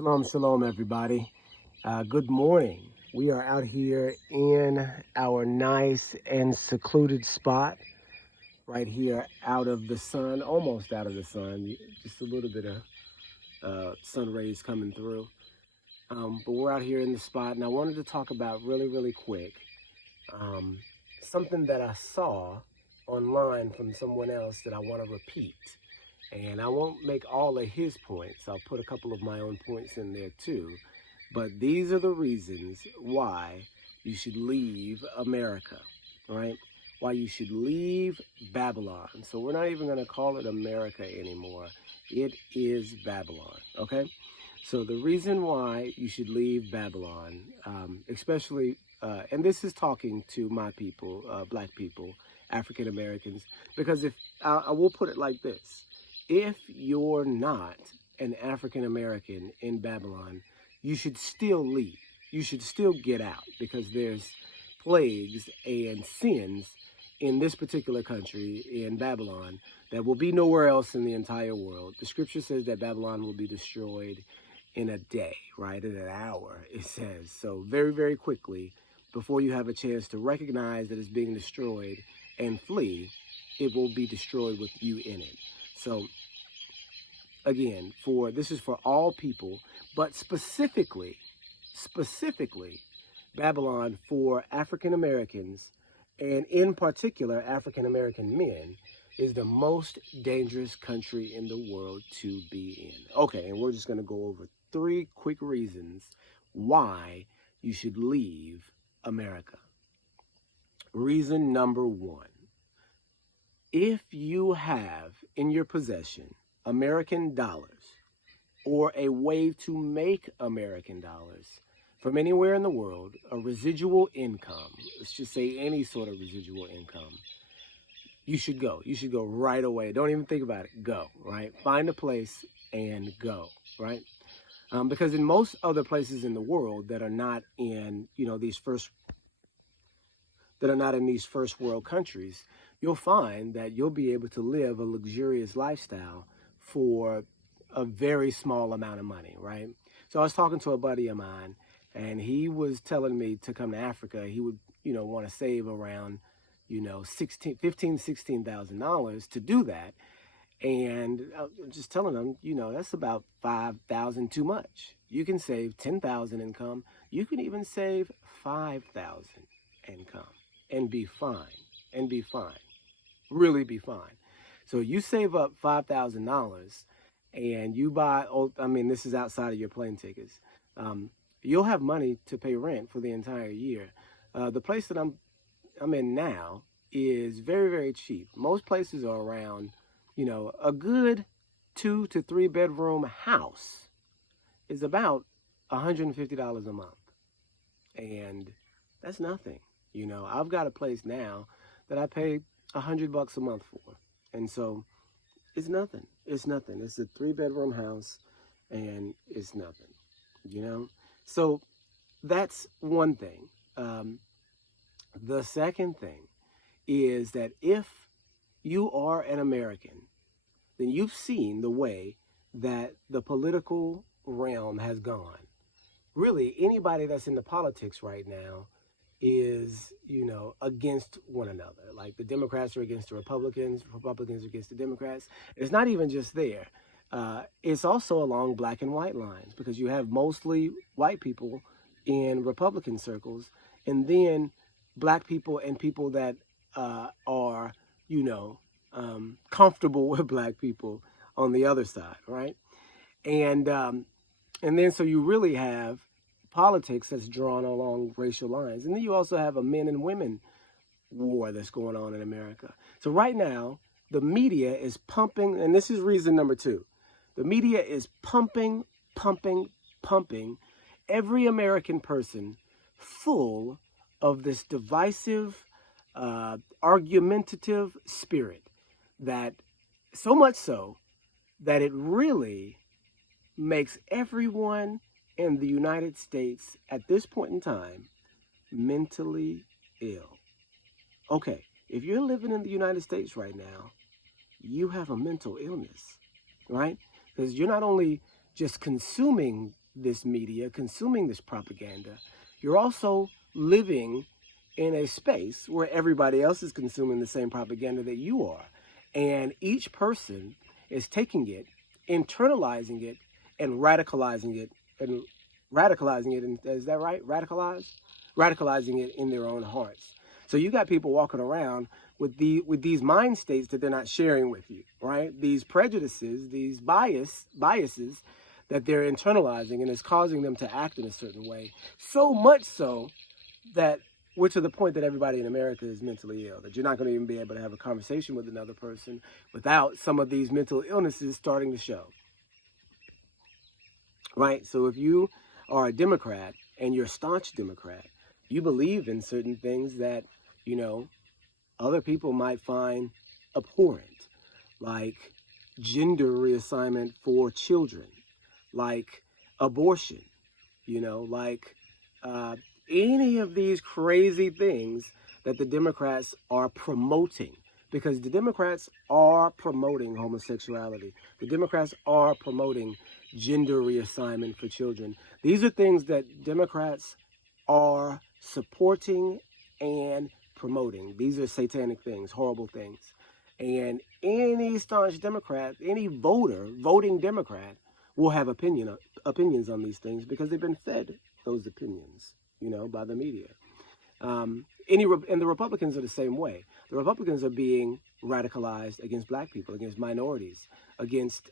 Shalom, shalom, everybody. Good morning. We are out here in our nice and secluded spot right here out of the sun, almost out of the sun, just a little bit of sun rays coming through. But we're out here in the spot, and I wanted to talk about really quick um, something that I saw online from someone else that I want to repeat. And I won't make all of his points. I'll put a couple of my own points in there too. But these are the reasons why you should leave America, right? Why you should leave Babylon. So we're not even going to call it America anymore. It is Babylon, okay? So the reason why you should leave Babylon, especially, and this is talking to my people, black people, African Americans, because if I will put it like this. If you're not an African American in Babylon, you should still leave. You should still get out because there's plagues and sins in this particular country, in Babylon, that will be nowhere else in the entire world. The scripture says that Babylon will be destroyed in a day, right? In an hour, it says. So very quickly, before you have a chance to recognize that it's being destroyed and flee, it will be destroyed with you in it. So again, this is for all people, but specifically Babylon for African Americans, and in particular African American men, is the most dangerous country in the world to be in. Okay, and we're just going to go over 3 quick reasons why you should leave America. Reason number 1. If you have in your possession American dollars or a way to make American dollars from anywhere in the world, a residual income, let's just say any sort of residual income, you should go. You should go right away. Don't even think about it. Go, right? Find a place and go, right? Because in most other places in the world that are not in, these first world countries, you'll find that you'll be able to live a luxurious lifestyle for a very small amount of money, right? So I was talking to a buddy of mine, and he was telling me to come to Africa. He would, want to save around, $16,000 to do that. And I'm just telling him, that's about 5,000 too much. You can save 10,000 income. You can even save 5,000 income and be fine, really be fine. So you save up $5,000 and you buy, this is outside of your plane tickets. You'll have money to pay rent for the entire year. The place that I'm in now is very cheap. Most places are around, a good 2 to 3 bedroom house is about $150 a month. And that's nothing. I've got a place now that I pay $100 a month for. And so it's nothing. It's nothing. It's a 3 bedroom house and it's nothing, So that's one thing. The second thing is that if you are an American, then you've seen the way that the political realm has gone. Really, anybody that's in the politics right now is, against one another. Like the Democrats are against the Republicans are against the Democrats. It's not even just there. It's also along black and white lines, because you have mostly white people in Republican circles, and then black people and people that are, comfortable with black people on the other side, right? And then so you really have politics that's drawn along racial lines. And then you also have a men and women war that's going on in America. So right now, the media is pumping, and this is reason number 2. The media is pumping every American person full of this divisive, argumentative spirit, that so much so that it really makes everyone in the United States at this point in time mentally ill. Okay, if you're living in the United States right now, you have a mental illness, right? Because you're not only just consuming this media, consuming this propaganda, you're also living in a space where everybody else is consuming the same propaganda that you are. And each person is taking it, internalizing it, and radicalizing it. And is that right? Radicalizing it in their own hearts. So you got people walking around with these mind states that they're not sharing with you, right? These prejudices, these biases that they're internalizing, and it's causing them to act in a certain way. So much so that we're to the point that everybody in America is mentally ill, that you're not going to even be able to have a conversation with another person without some of these mental illnesses starting to show. Right? So if you are a Democrat and you're a staunch Democrat, you believe in certain things that, other people might find abhorrent, like gender reassignment for children, like abortion, like any of these crazy things that the Democrats are promoting, because the Democrats are promoting homosexuality. The Democrats are promoting gender reassignment for children. These are things that Democrats are supporting and promoting. These are satanic things, horrible things. And any staunch Democrat, any voting Democrat, will have opinions on these things because they've been fed those opinions, by the media. And the Republicans are the same way. The Republicans are being radicalized against black people, against minorities, against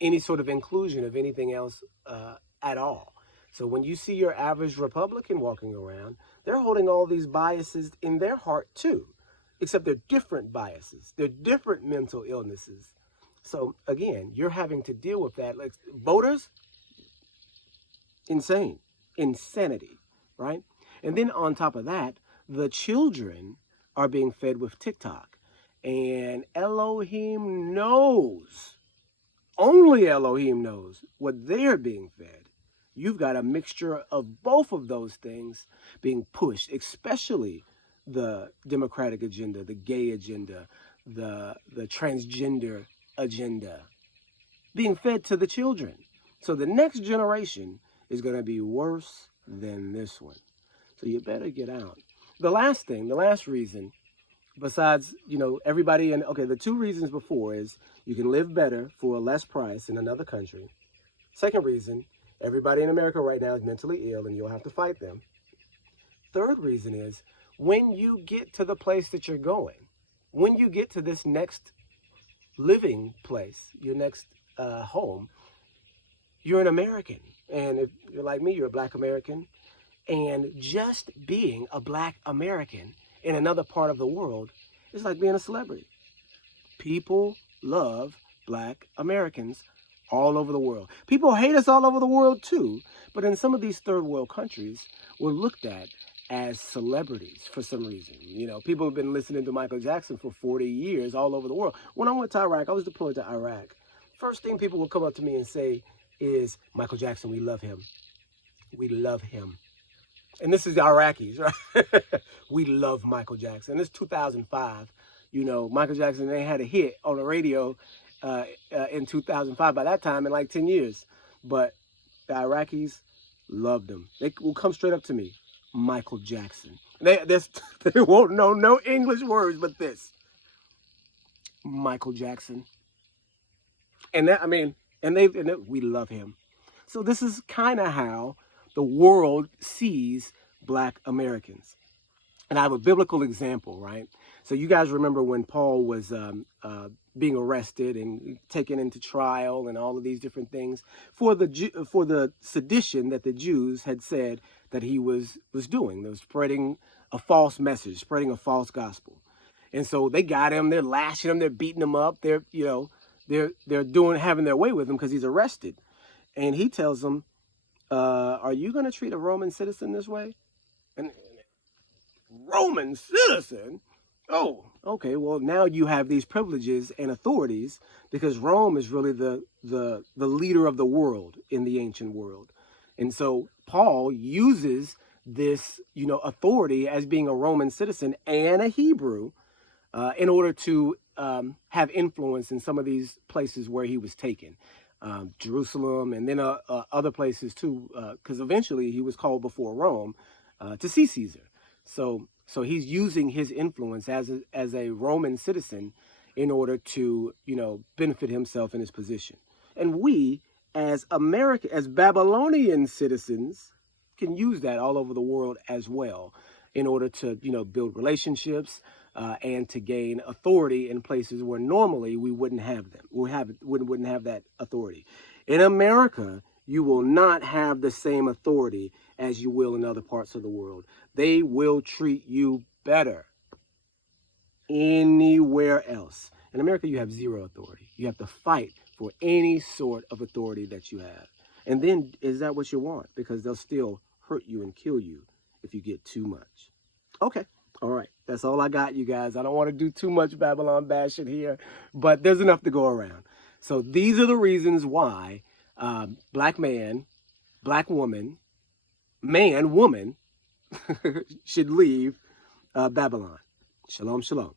any sort of inclusion of anything else at all. So when you see your average Republican walking around, they're holding all these biases in their heart too, except they're different biases. They're different mental illnesses. So again, you're having to deal with that. Like voters, insanity, right? And then on top of that, the children are being fed with TikTok. And Elohim knows, only Elohim knows what they're being fed. You've got a mixture of both of those things being pushed, especially the Democratic agenda, the gay agenda, the transgender agenda, being fed to the children. So the next generation is going to be worse than this one. So you better get out. The last reason, besides, everybody the two reasons before is you can live better for a less price in another country. Second reason, everybody in America right now is mentally ill and you'll have to fight them. Third reason is when you get to the place that you're going, when you get to this next living place, your next home, you're an American. And if you're like me, you're a Black American. And just being a Black American in another part of the world is like being a celebrity. People love Black Americans all over the world. People hate us all over the world too, but in some of these third world countries, we're looked at as celebrities for some reason. People have been listening to Michael Jackson for 40 years all over the world. When I went to Iraq, I was deployed to Iraq. First thing people will come up to me and say is, Michael Jackson, we love him. We love him. And this is the Iraqis, right? We love Michael Jackson. It's 2005. Michael Jackson, they had a hit on the radio in 2005, by that time in like 10 years. But the Iraqis loved him. They will come straight up to me, Michael Jackson. They won't know no English words but this. Michael Jackson. And we love him. So this is kind of how the world sees Black Americans. And I have a biblical example, right? So you guys remember when Paul was being arrested and taken into trial and all of these different things for the sedition that the Jews had said that he was doing. They were spreading a false message, spreading a false gospel. And so they got him, they're lashing him, they're beating him up, they're having their way with him because he's arrested. And he tells them, are you going to treat a Roman citizen this way? And Roman citizen? Oh, okay. Well, now you have these privileges and authorities because Rome is really the leader of the world in the ancient world. And so Paul uses this, authority as being a Roman citizen and a Hebrew in order to have influence in some of these places where he was taken. Jerusalem, and then other places too, because eventually he was called before Rome to see Caesar. So he's using his influence as a Roman citizen in order to, benefit himself in his position. And we, as Babylonian citizens, can use that all over the world as well in order to, build relationships and to gain authority in places where normally we wouldn't have them. Wouldn't have that authority. In America, you will not have the same authority as you will in other parts of the world. They will treat you better anywhere else. In America, you have zero authority. You have to fight for any sort of authority that you have. And then, is that what you want? Because they'll still hurt you and kill you if you get too much. Okay. All right. That's all I got, you guys. I don't want to do too much Babylon bashing here, but there's enough to go around. So these are the reasons why black man, black woman, woman should leave Babylon. Shalom, shalom.